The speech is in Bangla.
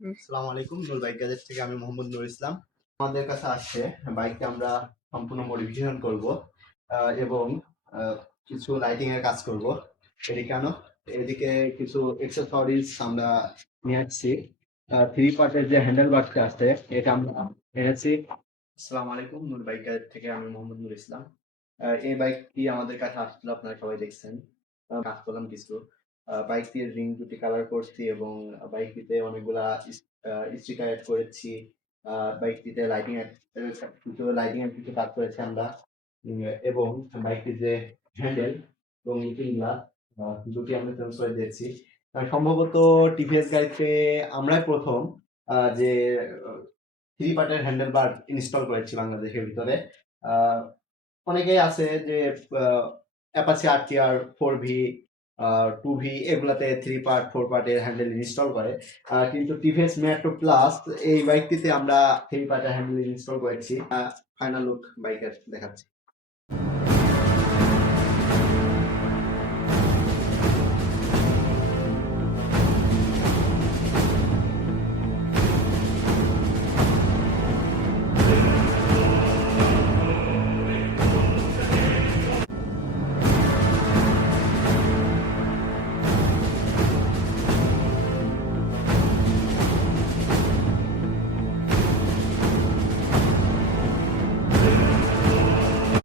আসসালামু আলাইকুম, নূর বাইক গ্যাজেট থেকে আমি মোহাম্মদ নুর ইসলাম। আমাদের কাছে আসছে বাইকটা আমরা সম্পূর্ণ মডিফিকেশন করব এবং কিছু লাইটিং এর কাজ করব। এটি কেন, এদিকে কিছু এক্সেসরিজ আমরা নিয়ে আসছি। থ্রি পার্টের যে হ্যান্ডেল বারটা আছে এটা আমরা এনেছি। আসসালামু আলাইকুম, নূর বাইক গ্যাজেট থেকে আমি মোহাম্মদ নুর ইসলাম। এই বাইকটি আমাদের কাছে আসছিল, আপনারা সবাই দেখছেন। কাজ করলাম কিছু। বাইকটির রিং দুটি কালার করছি এবং বাইকটিতে অনেকগুলা স্টিকার অ্যাড করেছি। বাইকটিতে কিছু লাইটিং এর কিছু কাজ করেছি আমরা। এবং বাইকটির যে হ্যান্ডেল এবং লুকিং গ্লাস দুটি আমরা চেঞ্জ করে দিয়েছি। সম্ভবত টিভিএস গাড়িতে আমরাই প্রথম যে থ্রি পার্টের হ্যান্ডেল বার ইনস্টল করেছি বাংলাদেশের ভিতরে। আহ, অনেকেই আছে যে অ্যাপাচি আরটিআর 4V 2V এগুলাতে থ্রি পার্ট ফোর পার্টের হ্যান্ডেল ইনস্টল করে, কিন্তু টিভিএস মেট্রো প্লাস এই বাইকটিতে আমরা থ্রি পার্টের হ্যান্ডেল ইনস্টল করেছি। ফাইনাল লুক বাইকের দেখাচ্ছি।